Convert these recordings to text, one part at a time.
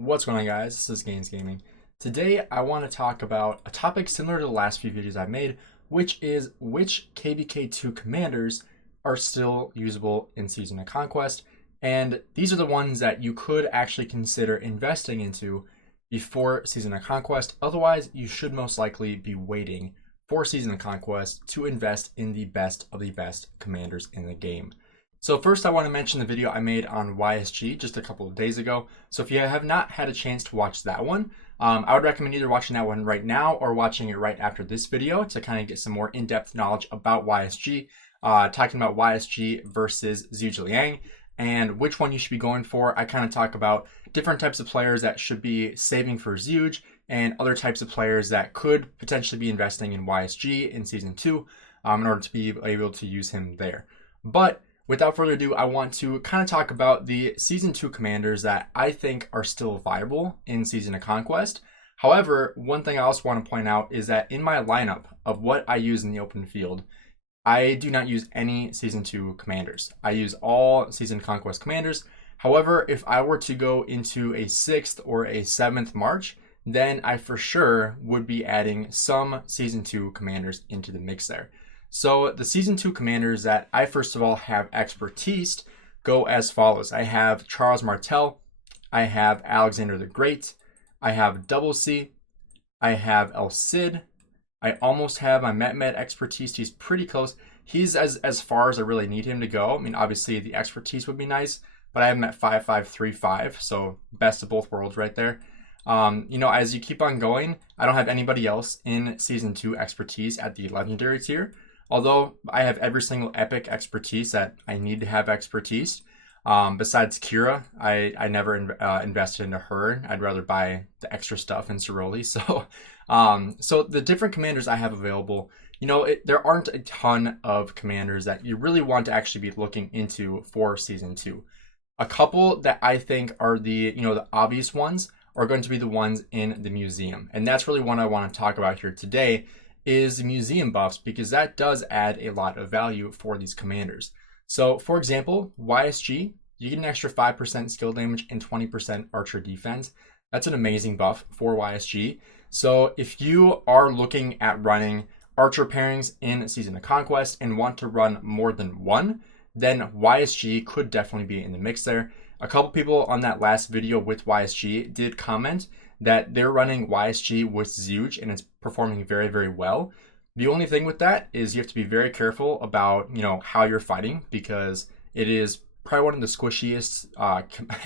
What's going on, guys? This is Gainz Gaming. Today I want to talk about a topic similar to the last few videos I've made, which is which KVK2 commanders are still usable in Season of Conquest, and these are the ones that you could actually consider investing into before Season of Conquest. Otherwise, you should most likely be waiting for Season of Conquest to invest in the best of the best commanders in the game. So first I want to mention the video I made on YSG just a couple of days ago. So if you have not had a chance to watch that one, I would recommend either watching that one right now or watching it right after this video to kind of get some more in-depth knowledge about YSG, talking about YSG versus Zhuge Liang and which one you should be going for. I kind of talk about different types of players that should be saving for Zhuge and other types of players that could potentially be investing in YSG in Season 2 in order to be able to use him there. But without further ado, I want to kind of talk about the Season 2 commanders that I think are still viable in Season of Conquest. However, one thing I also want to point out is that in my lineup of what I use in the open field, I do not use any Season 2 commanders. I use all Season Conquest commanders. However, if I were to go into a 6th or a 7th March, then I for sure would be adding some Season 2 commanders into the mix there. So the Season 2 commanders that I first of all have expertise go as follows. I have Charles Martel, I have Alexander the Great, I have Double C, I have El Cid, I almost have my Mehmed expertise. He's pretty close. He's as far as I really need him to go. I mean, obviously the expertise would be nice, but I have him at 5535, so best of both worlds right there. As you keep on going, I don't have anybody else in Season 2 expertise at the legendary tier. Although I have every single epic expertise that I need to have expertise. Besides Kira, I never invested into her. I'd rather buy the extra stuff in Ceroli. So the different commanders I have available, there aren't a ton of commanders that you really want to actually be looking into for Season 2. A couple that I think are the obvious ones are going to be the ones in the museum. And that's really one I want to talk about here today, is museum buffs, because that does add a lot of value for these commanders. So for example, YSG, you get an extra 5% skill damage and 20% archer defense. That's an amazing buff for YSG. So if you are looking at running archer pairings in Season of Conquest and want to run more than one, then YSG could definitely be in the mix there. A couple people on that last video with YSG did comment that they're running YSG with Zhuge and it's performing very, very well. The only thing with that is you have to be very careful about, how you're fighting, because it is probably one of the squishiest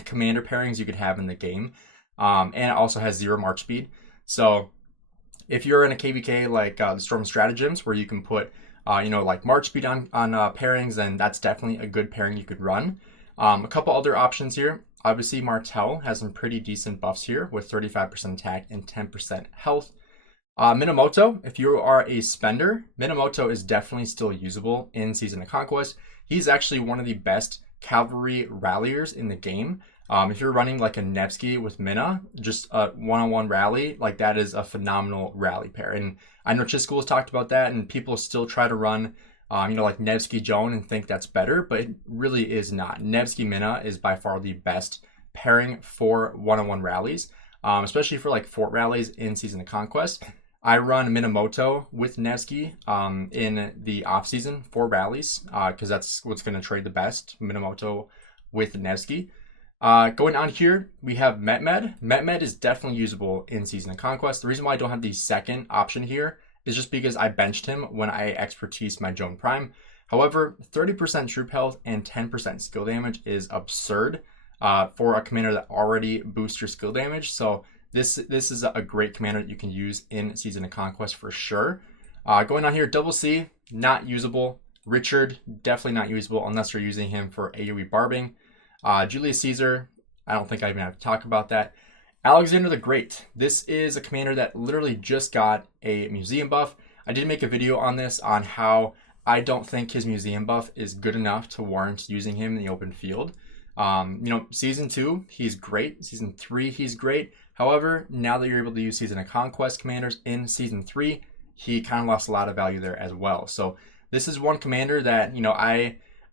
commander pairings you could have in the game. And it also has 0 march speed. So if you're in a KVK like the Storm Stratagems, where you can put, like march speed on pairings, then that's definitely a good pairing you could run. A couple other options here. Obviously, Martel has some pretty decent buffs here with 35% attack and 10% health. Minamoto, if you are a spender, Minamoto is definitely still usable in Season of Conquest. He's actually one of the best cavalry ralliers in the game. If you're running like a Nevsky with Mina, just a one-on-one rally, like that is a phenomenal rally pair. And I know Chiscool has talked about that, and people still try to run like Nevsky Joan and think that's better, but it really is not. Nevsky Mina is by far the best pairing for one-on-one rallies, especially for like fort rallies in Season of Conquest. I run Minamoto with Nevsky in the off-season for rallies, because that's what's going to trade the best, Minamoto with Nevsky. Going on here, we have Mehmed. Mehmed is definitely usable in Season of Conquest. The reason why I don't have the second option here is just because I benched him when I expertised my Joan Prime. However, 30% troop health and 10% skill damage is absurd for a commander that already boosts your skill damage. So this is a great commander that you can use in Season of Conquest for sure. Going on here, Double C, not usable. Richard, definitely not usable unless you're using him for AoE barbing. Julius Caesar, I don't think I even have to talk about that. Alexander the Great. This is a commander that literally just got a museum buff. I did make a video on this on how I don't think his museum buff is good enough to warrant using him in the open field. Season 2, he's great. Season 3, he's great. However, now that you're able to use Season of Conquest commanders in Season 3, he kind of lost a lot of value there as well. So this is one commander that,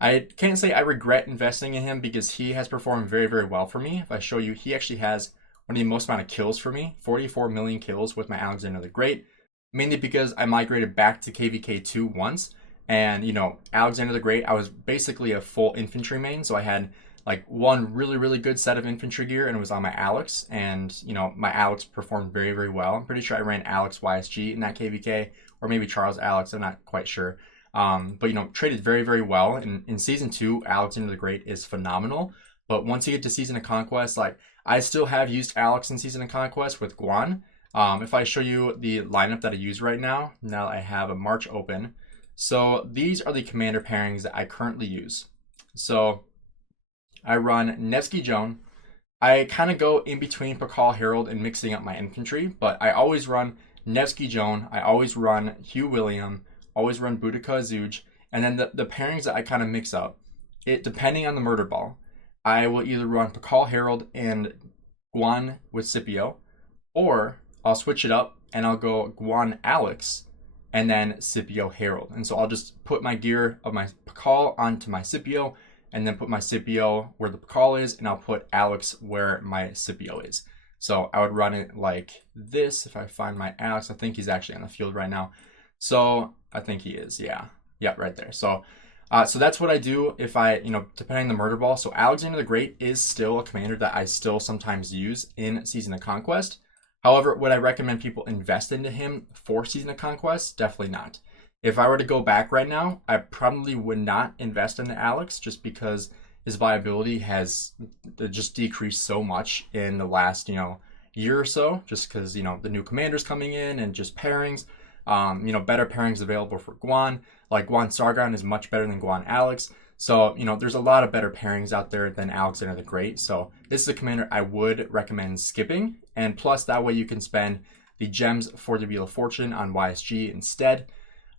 I can't say I regret investing in him, because he has performed very, very well for me. If I show you, he actually has one of the most amount of kills for me, 44 million kills with my Alexander the Great, mainly because I migrated back to KVK 2 once. And, you know, Alexander the Great, I was basically a full infantry main. So I had like one really, really good set of infantry gear, and it was on my Alex. And, you know, my Alex performed very, very well. I'm pretty sure I ran Alex YSG in that KVK, or maybe Charles Alex. I'm not quite sure. But, you know, traded very, very well. And in Season 2, Alexander the Great is phenomenal. But once you get to Season of Conquest, like, I still have used Alex in Season of Conquest with Guan. If I show you the lineup that I use right now that I have a March open. So these are the commander pairings that I currently use. So I run Nevsky Joan. I kind of go in between Pakal Herald and mixing up my infantry, but I always run Nevsky Joan. I always run Hugh William, always run Boudica Azuj, and then the pairings that I kind of mix up, it depending on the murder ball, I will either run Pakal Herald and Guan with Scipio, or I'll switch it up and I'll go Guan Alex and then Scipio Herald. And so I'll just put my gear of my Pakal onto my Scipio, and then put my Scipio where the Pakal is, and I'll put Alex where my Scipio is. So I would run it like this. If I find my Alex, I think he's actually on the field right now. So I think he is, yeah, right there. So that's what I do if I, you know, depending on the murder ball. So Alexander the Great is still a commander that I still sometimes use in Season of Conquest. However, would I recommend people invest into him for Season of Conquest? Definitely not. If I were to go back right now, I probably would not invest into Alex, just because his viability has just decreased so much in the last, you know, year or so, just because, you know, the new commanders coming in and just pairings, you know, better pairings available for Guan. Like Guan Sargon is much better than Guan Alex. So, you know, there's a lot of better pairings out there than Alexander the Great. So this is a commander I would recommend skipping. And plus, that way you can spend the gems for the Wheel of Fortune on YSG instead.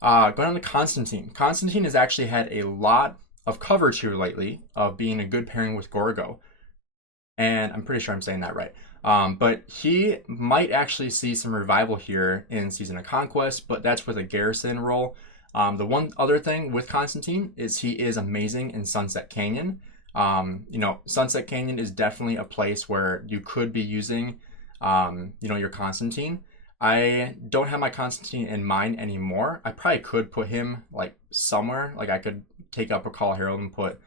Going on to Constantine. Constantine has actually had a lot of coverage here lately of being a good pairing with Gorgo. And I'm pretty sure I'm saying that right. But he might actually see some revival here in Season of Conquest, but that's with a Garrison role. The one other thing with Constantine is he is amazing in Sunset Canyon. You know, Sunset Canyon is definitely a place where you could be using, you know, your Constantine. I don't have my Constantine in mind anymore. I probably could put him like somewhere. Like I could take up a Call Herald and put,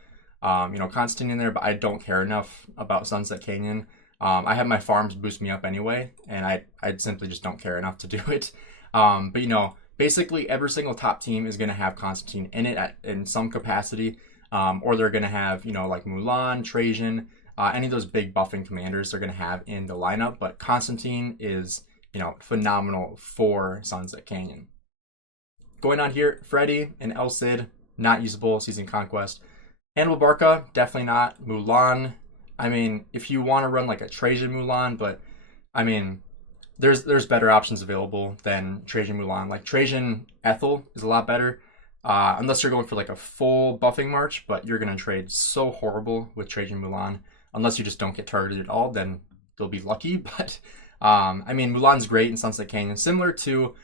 you know, Constantine in there, but I don't care enough about Sunset Canyon. I have my farms boost me up anyway, and I simply just don't care enough to do it. But you know, basically every single top team is going to have Constantine in it in some capacity, or they're going to have, you know, like Mulan, Trajan, any of those big buffing commanders they're going to have in the lineup. But Constantine is, you know, phenomenal for Sunset Canyon. Going on here, Freddy and El Cid, not usable Season Conquest. Hannibal Barca, definitely not. Mulan, I mean, if you want to run like a Trajan Mulan, but I mean, there's better options available than Trajan Mulan. Like Trajan Ethel is a lot better, unless you're going for like a full buffing march, but you're going to trade so horrible with Trajan Mulan. Unless you just don't get targeted at all, then you'll be lucky. But I mean, Mulan's great in Sunset Canyon, similar to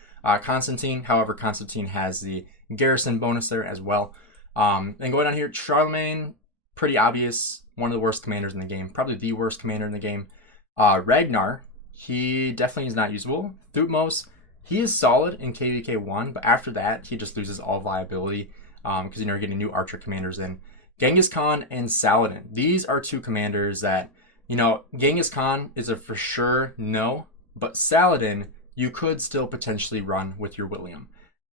Constantine. However, Constantine has the Garrison bonus there as well. And going on here, Charlemagne, pretty obvious, one of the worst commanders in the game, probably the worst commander in the game. Ragnar, he definitely is not usable. Thutmose, he is solid in KVK 1, but after that, he just loses all viability because you know, you're getting new archer commanders in. Genghis Khan and Saladin, these are two commanders that, you know, Genghis Khan is a for sure no, but Saladin, you could still potentially run with your William.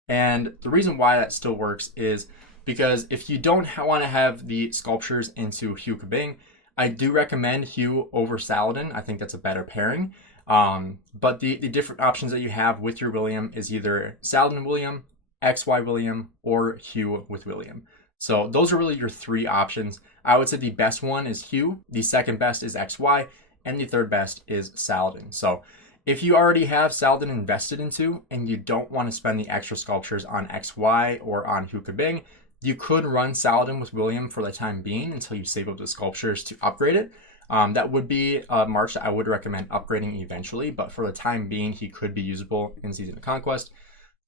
And the reason why that still works is because if you don't want to have the sculptures into Hugh Kabing, I do recommend Hugh over Saladin. I think that's a better pairing. But the different options that you have with your William is either Saladin William, XY William, or Hugh with William. So those are really your three options. I would say the best one is Hugh, the second best is XY, and the third best is Saladin. So if you already have Saladin invested into and you don't want to spend the extra sculptures on XY or on Hugh Kabing, you could run Saladin with William for the time being until you save up the sculptures to upgrade it. That would be a march that I would recommend upgrading eventually, but for the time being, he could be usable in Season of Conquest.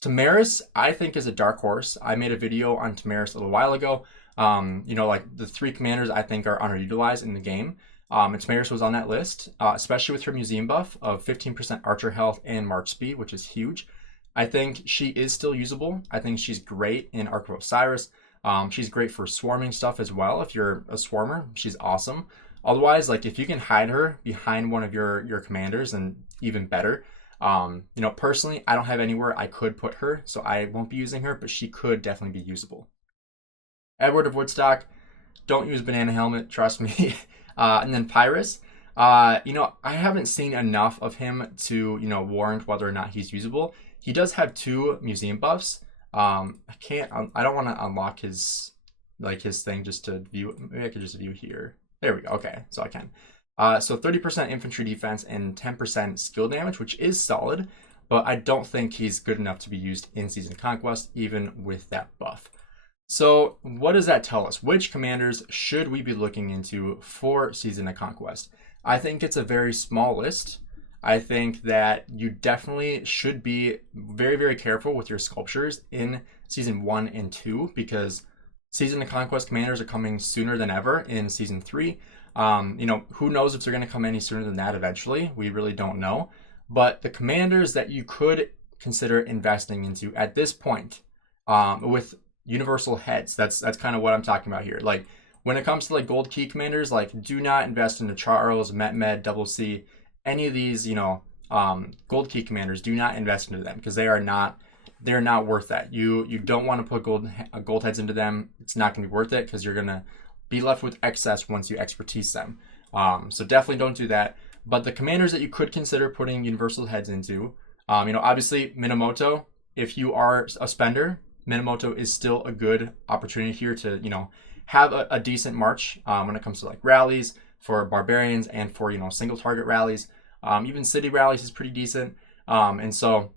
Tamaris, I think, is a dark horse. I made a video on Tamaris a little while ago. You know, like the three commanders I think are underutilized in the game. And Tamaris was on that list, especially with her museum buff of 15% archer health and march speed, which is huge. I think she is still usable. I think she's great in Ark of Osiris. She's great for swarming stuff as well. If you're a swarmer, she's awesome. Otherwise, like if you can hide her behind one of your commanders, then even better. Personally, I don't have anywhere I could put her, so I won't be using her, but she could definitely be usable. Edward of Woodstock, don't use Banana Helmet, trust me. And then Pyrrhus, I haven't seen enough of him to, warrant whether or not he's usable. He does have 2 museum buffs. I don't want to unlock his thing just to view. Maybe I could just view here. There we go. Okay, so I can. So 30% infantry defense and 10% skill damage, which is solid, but I don't think he's good enough to be used in Season of Conquest, even with that buff. So what does that tell us? Which commanders should we be looking into for Season of Conquest? I think it's a very small list. I think that you definitely should be very, very careful with your sculptures in Season 1 and 2, because Season of Conquest commanders are coming sooner than ever in Season 3. Who knows if they're going to come any sooner than that eventually? We really don't know. But the commanders that you could consider investing into at this point, with universal heads, that's kind of what I'm talking about here. Like when it comes to like gold key commanders, like do not invest into Charles, Met, Double C, any of these, gold key commanders. Do not invest into them because they're not worth that. You don't want to put gold heads into them. It's not going to be worth it because you're going to be left with excess once you expertise them. So definitely don't do that. But the commanders that you could consider putting universal heads into, obviously Minamoto. If you are a spender, Minamoto is still a good opportunity here to, have a decent march when it comes to like rallies for barbarians and for, single target rallies. Even city rallies is pretty decent. And so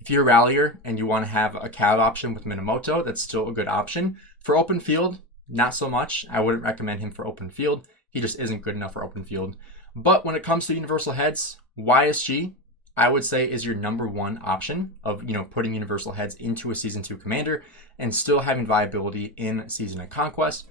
if you're a rallier and you want to have a cav option with Minamoto, that's still a good option. For open field, not so much. I wouldn't recommend him for open field. He just isn't good enough for open field. But when it comes to universal heads, YSG, I would say, is your number 1 option of, putting universal heads into a Season 2 commander and still having viability in Season of Conquest.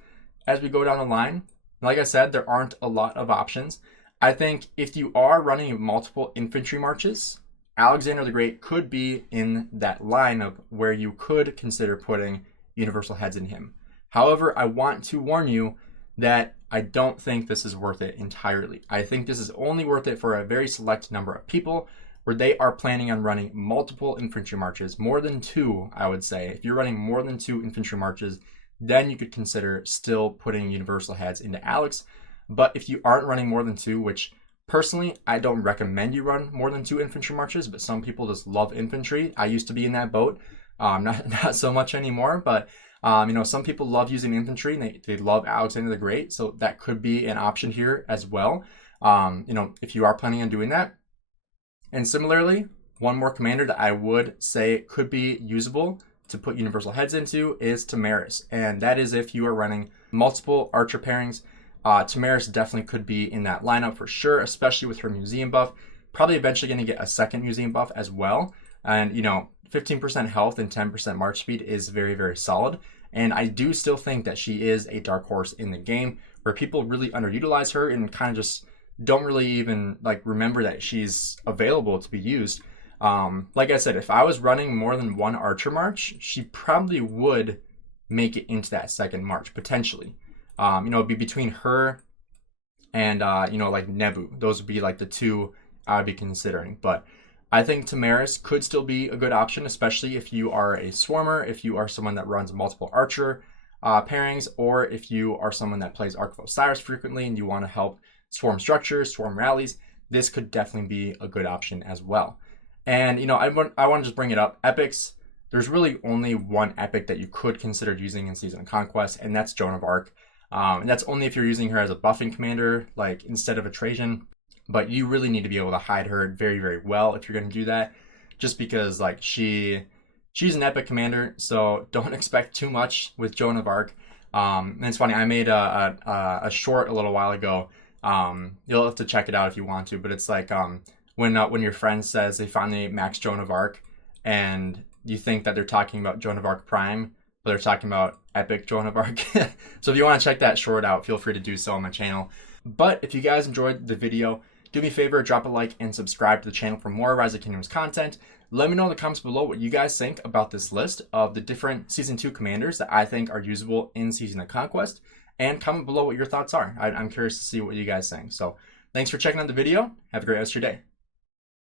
As we go down the line, like I said, there aren't a lot of options. I think if you are running multiple infantry marches, Alexander the Great could be in that lineup where you could consider putting universal heads in him. However, I want to warn you that I don't think this is worth it entirely. I think this is only worth it for a very select number of people where they are planning on running multiple infantry marches, more than 2, I would say. If you're running more than 2 infantry marches, then you could consider still putting universal heads into Alex. But if you aren't running more than 2, which personally, I don't recommend you run more than 2 infantry marches, but some people just love infantry. I used to be in that boat, not so much anymore, but some people love using infantry and they love Alexander the Great. So that could be an option here as well. If you are planning on doing that. And similarly, one more commander that I would say could be usable to put universal heads into is Tamaris. And that is if you are running multiple archer pairings. Tamaris definitely could be in that lineup for sure, especially with her museum buff. Probably eventually going to get a second museum buff as well. And, 15% health and 10% march speed is very, very solid. And I do still think that she is a dark horse in the game where people really underutilize her and kind of just don't really even remember that she's available to be used. Like I said, if I was running more than 1 archer march, she probably would make it into that second march potentially. It'd be between her and Nebu. Those would be the 2 I would be considering. But I think Tamaris could still be a good option, especially if you are a swarmer, if you are someone that runs multiple archer pairings, or if you are someone that plays Ark of Osiris frequently and you want to help swarm structures, swarm rallies. This could definitely be a good option as well. And I want to just bring it up. Epics, there's really only one epic that you could consider using in Season of Conquest, and that's Joan of Arc. And that's only if you're using her as a buffing commander, instead of a Trajan. But you really need to be able to hide her very, very well if you're going to do that, just because she's an epic commander, so don't expect too much with Joan of Arc. And it's funny, I made a short a little while ago. You'll have to check it out if you want to, but it's when your friend says they finally maxed Joan of Arc, and you think that they're talking about Joan of Arc Prime, but they're talking about epic Joan of Arc. So if you want to check that short out, feel free to do so on my channel. But if you guys enjoyed the video, do me a favor, drop a like and subscribe to the channel for more Rise of Kingdoms content. Let me know in the comments below what you guys think about this list of the different Season 2 commanders that I think are usable in Season of Conquest. And comment below what your thoughts are. I'm curious to see what you guys think. So thanks for checking out the video. Have a great rest of your day.